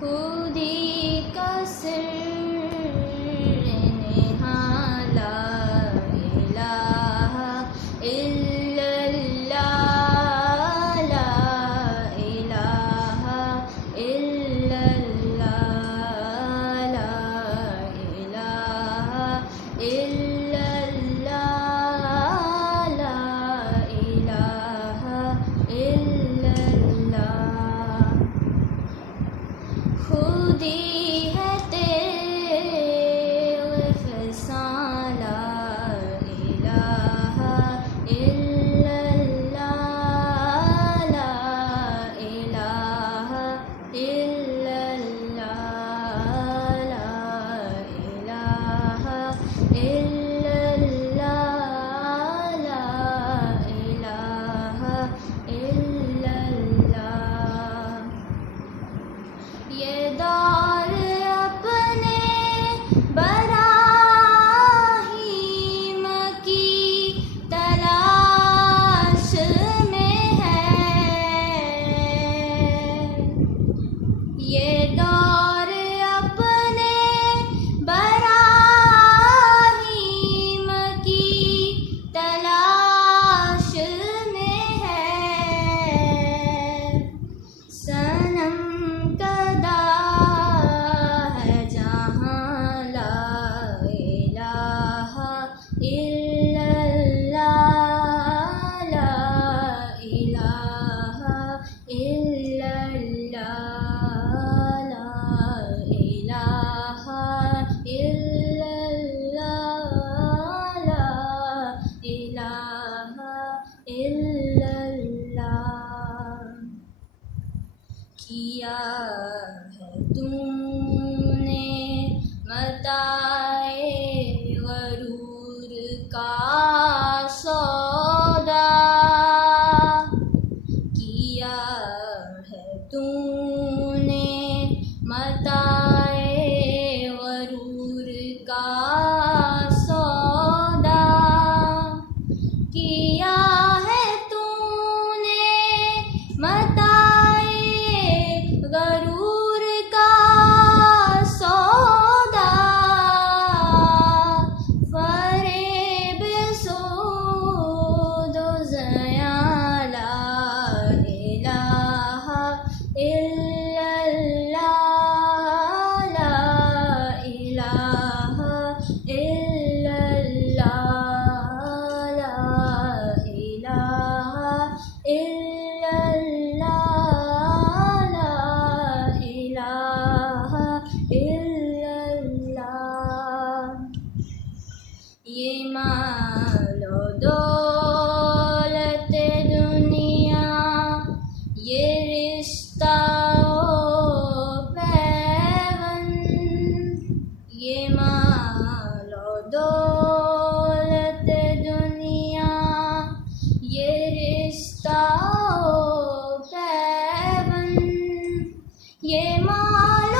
खुदी का सिर नेहा ला इलाहा इल्लल्लाह ला इलाहा इल्लल्लाह ला इलाहा इल्लल्लाह ला इलाहा इल्लल्लाह। खुदी है तेरे फसां ला इलाहा इल्लल्लाह ला इलाहा इल्लल्लाह ला इलाहा इल्लल्लाह ला इलाहा इल्लल्लाह। ये दौर अपने बराहीम की तलाश में है। ये दौर अपने बराहीम की तलाश में है। सनम कदा है जहाँ ला इलाहा इल्लल्लाह ला इलाहा इल्लल्लाह ला इलाहा इल्लल्लाह ला इलाहा इल्लल्लाह। किया है तूने मताए गरूर का सौदा। किया है तूने मताए गरूर का सौदा। किया है तूने मताए गरूर का सौदा। फरेब सूद ज़ियां ला इलाहा इल्लल्लाह ला इलाहा इल्लल्लाह ला इलाहा इल्लल्लाह ला इलाहा इल्लल्लाह। ये मालो दौलत दुनिया ये रिश्ता पैबंद। ये मालो दौलत दुनिया ये रिश्ता पैबंद। ये मालो